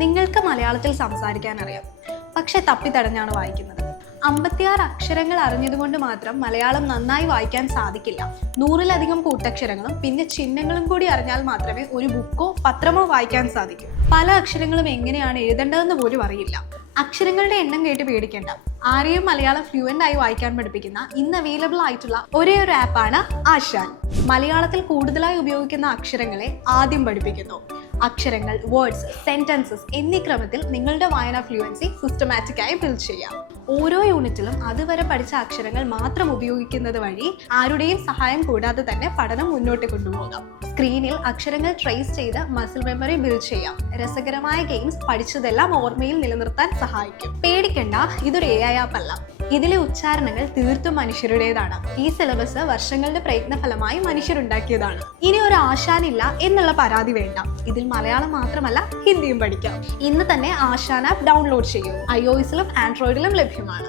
നിങ്ങൾക്ക് മലയാളത്തിൽ സംസാരിക്കാൻ അറിയാം, പക്ഷെ തപ്പിത്തടഞ്ഞാണ് വായിക്കുന്നത്. 56 അക്ഷരങ്ങൾ അറിഞ്ഞതുകൊണ്ട് മാത്രം മലയാളം നന്നായി വായിക്കാൻ സാധിക്കില്ല. 100-ലധികം കൂട്ടക്ഷരങ്ങളും പിന്നെ ചിഹ്നങ്ങളും കൂടി അറിഞ്ഞാൽ മാത്രമേ ഒരു ബുക്കോ പത്രമോ വായിക്കാൻ സാധിക്കൂ. പല അക്ഷരങ്ങളും എങ്ങനെയാണ് എഴുതേണ്ടതെന്ന് പോലും അറിയില്ല. അക്ഷരങ്ങളുടെ എണ്ണം കേട്ട് പേടിക്കേണ്ട. ആരെയും മലയാളം ഫ്ലുവൻ്റ് ആയി വായിക്കാൻ പഠിപ്പിക്കുന്ന ഇന്ന് അവൈലബിൾ ആയിട്ടുള്ള ഒരേ ഒരു ആപ്പാണ് ആശാൻ. മലയാളത്തിൽ കൂടുതലായി ഉപയോഗിക്കുന്ന അക്ഷരങ്ങളെ ആദ്യം പഠിപ്പിക്കുന്നു. അക്ഷരങ്ങൾ, വേർഡ്സ്, സെന്റൻസസ് എന്നീ ക്രമത്തിൽ നിങ്ങളുടെ വായന ഫ്ലുവൻസി സിസ്റ്റമാറ്റിക്കായി ബിൽഡ് ചെയ്യാം. ഓരോ യൂണിറ്റിലും അതുവരെ പഠിച്ച അക്ഷരങ്ങൾ മാത്രം ഉപയോഗിക്കുന്നത് വഴി ആരുടെയും സഹായം കൂടാതെ തന്നെ പഠനം മുന്നോട്ട് കൊണ്ടുപോകാം. സ്ക്രീനിൽ അക്ഷരങ്ങൾ ട്രേസ് ചെയ്ത് മസിൽ മെമ്മറി ബിൽഡ് ചെയ്യാം. രസകരമായ ഗെയിംസ് പഠിച്ചതെല്ലാം ഓർമ്മയിൽ നിലനിർത്താൻ സഹായിക്കും. പേടിക്കണ്ട, ഇതൊരു AI ആപ്പ് അല്ല. ഇതിലെ ഉച്ചാരണങ്ങൾ തീർത്തും മനുഷ്യരുടേതാണ്. ഈ സിലബസ് വർഷങ്ങളുടെ പ്രയത്നഫലമായി മനുഷ്യരുണ്ടാക്കിയതാണ്. ഇനി ഒരു ആശാനില്ല എന്നുള്ള പരാതി വേണ്ട. ഇതിൽ മലയാളം മാത്രമല്ല ഹിന്ദിയും പഠിക്കാം. ഇന്ന് തന്നെ ആശാൻ ആപ്പ് ഡൗൺലോഡ് ചെയ്യൂ. iOS-ലും ആൻഡ്രോയിഡിലും ലഭ്യമാണ്.